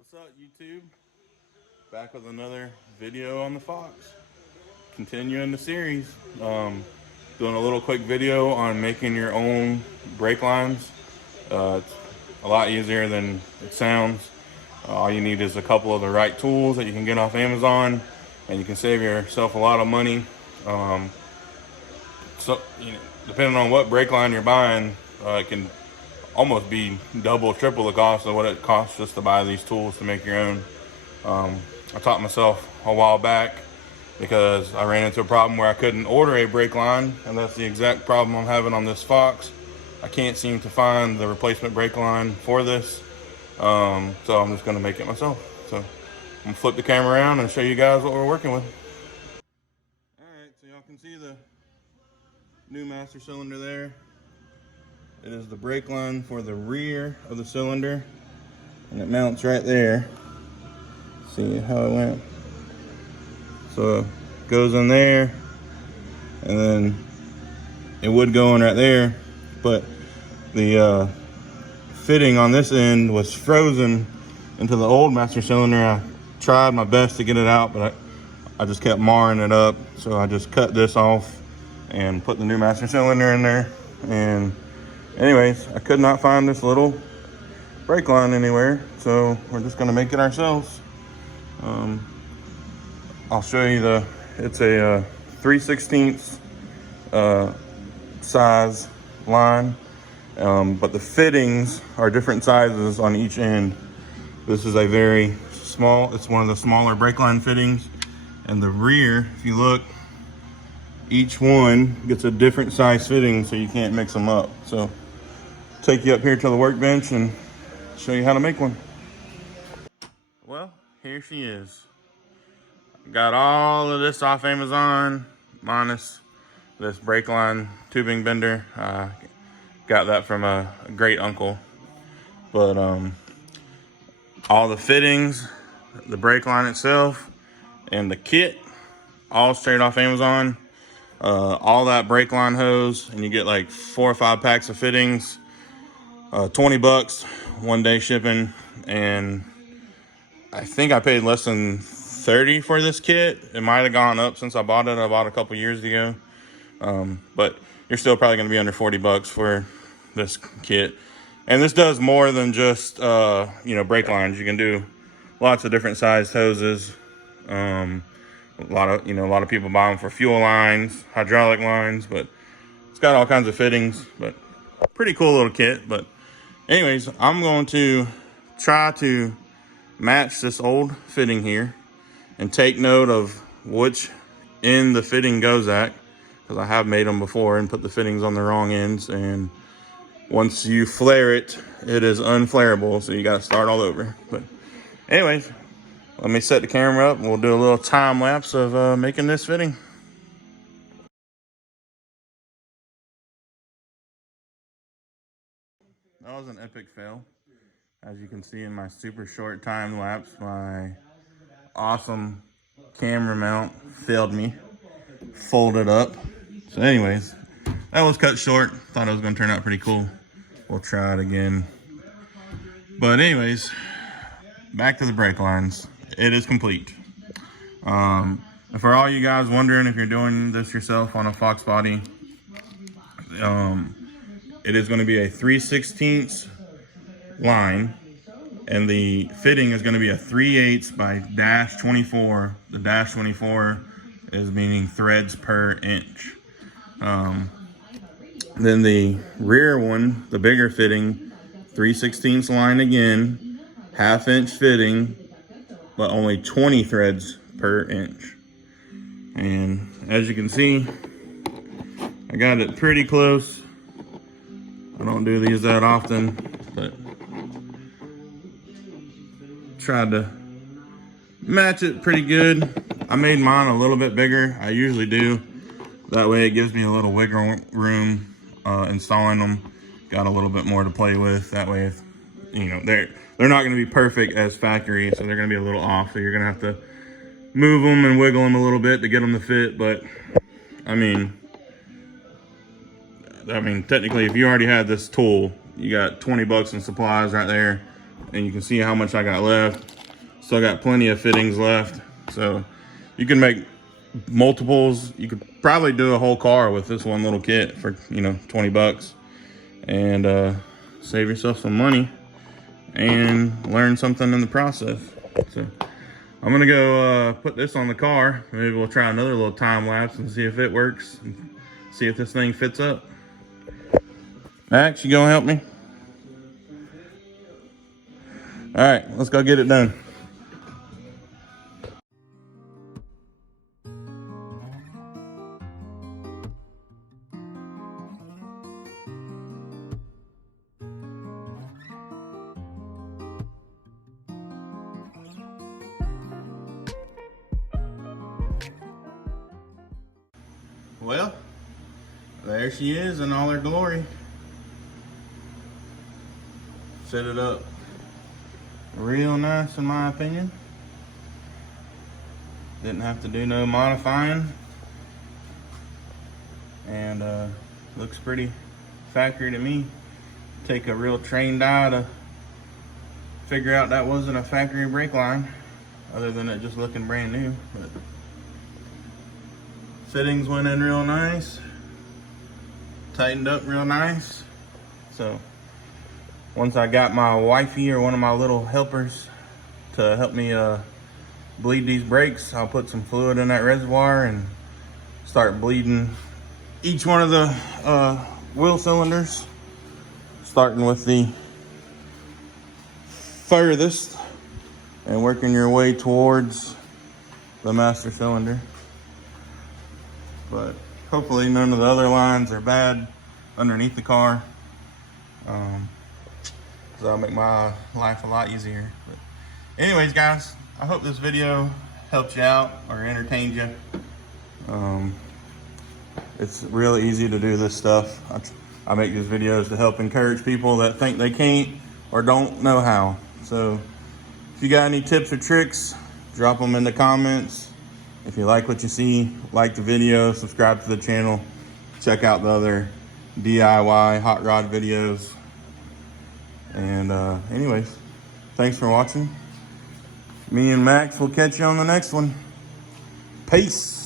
What's up, YouTube? Back with another video on the Fox. Continuing the series. Doing a little quick video on making your own brake lines. It's a lot easier than it sounds. All you need is a couple of the right tools that you can get off Amazon, and you can save yourself a lot of money. So, depending on what brake line you're buying, it can almost be double, triple the cost of what it costs just to buy these tools to make your own. I taught myself a while back because I ran into a problem where I couldn't order a brake line, and that's the exact problem I'm having on this Fox. I can't seem to find the replacement brake line for this, so I'm just going to make it myself. So I'm going to flip the camera around and show you guys what we're working with. Alright, so y'all can see the new master cylinder there. It is the brake line for the rear of the cylinder, and it mounts right there. See how it went? So it goes in there, and then it would go in right there, but the fitting on this end was frozen into the old master cylinder. I tried my best to get it out, but I just kept marring it up. So I just cut this off and put the new master cylinder in there. And anyways, I could not find this little brake line anywhere, so we're just gonna make it ourselves. I'll show you it's a 3/16 size line, but the fittings are different sizes on each end. This is a very small, it's one of the smaller brake line fittings, and the rear, if you look, each one gets a different size fitting, so you can't mix them up. So I'll take you up here to the workbench and show you how to make one. Well, here she is. Got all of this off Amazon, minus this brake line tubing bender. Got that from a great uncle. But all the fittings, the brake line itself, and the kit, all straight off Amazon. All that brake line hose, and you get like 4 or 5 packs of fittings. 20 bucks, 1 day shipping, and I think I paid less than 30 for this kit. It might have gone up since I bought it. I bought it a couple years ago, but you're still probably going to be under 40 bucks for this kit. And this does more than just brake lines. You can do lots of different sized hoses. A lot of people buy them for fuel lines, hydraulic lines, but it's got all kinds of fittings. But pretty cool little kit. But anyways, I'm going to try to match this old fitting here and take note of which end the fitting goes at, because I have made them before and put the fittings on the wrong ends, and once you flare it, it is unflareable, so you got to start all over. But anyways, let me set the camera up and we'll do a little time lapse of making this fitting. That was an epic fail. As you can see in my super short time lapse, my awesome camera mount failed me, folded up. So anyways, that was cut short. Thought it was going to turn out pretty cool. We'll try it again. But anyways, back to the brake lines. It is complete. And for all you guys wondering if you're doing this yourself on a Fox body, it is going to be a 3/16 line, and the fitting is going to be a 3/8 by -24. The -24 is meaning threads per inch. Then the rear one, the bigger fitting, 3/16 line again, 1/2 inch fitting, but only 20 threads per inch. And as you can see, I got it pretty close. I don't do these that often, but tried to match it pretty good. I made mine a little bit bigger. I usually do. That way it gives me a little wiggle room installing them. Got a little bit more to play with. That way, if, they're not going to be perfect as factory, so they're going to be a little off. So you're going to have to move them and wiggle them a little bit to get them to fit. But I mean, technically, if you already had this tool, you got 20 bucks in supplies right there. and you can see how much I got left. Still got plenty of fittings left. So you can make multiples. You could probably do a whole car with this one little kit for, you know, 20 bucks and save yourself some money and learn something in the process. So I'm gonna go put this on the car. Maybe we'll try another little time lapse and see if it works, and see if this thing fits up. Max, you gonna help me? All right, let's go get it done. Well, there she is in all her glory. Set it up real nice in my opinion. Didn't have to do no modifying. And looks pretty factory to me. Take a real trained eye to figure out that wasn't a factory brake line, other than it just looking brand new. But fittings went in real nice, tightened up real nice. So once I got my wifey or one of my little helpers to help me bleed these brakes, I'll put some fluid in that reservoir and start bleeding each one of the wheel cylinders, starting with the furthest and working your way towards the master cylinder. But hopefully none of the other lines are bad underneath the car. So that'll make my life a lot easier. But anyways, guys, I hope this video helped you out or entertained you. It's really easy to do this stuff. I make these videos to help encourage people that think they can't or don't know how. So if you got any tips or tricks, drop them in the comments. If you like what you see, like the video, subscribe to the channel, check out the other DIY hot rod videos. And anyways, thanks for watching. Me and Max will catch you on the next one. Peace.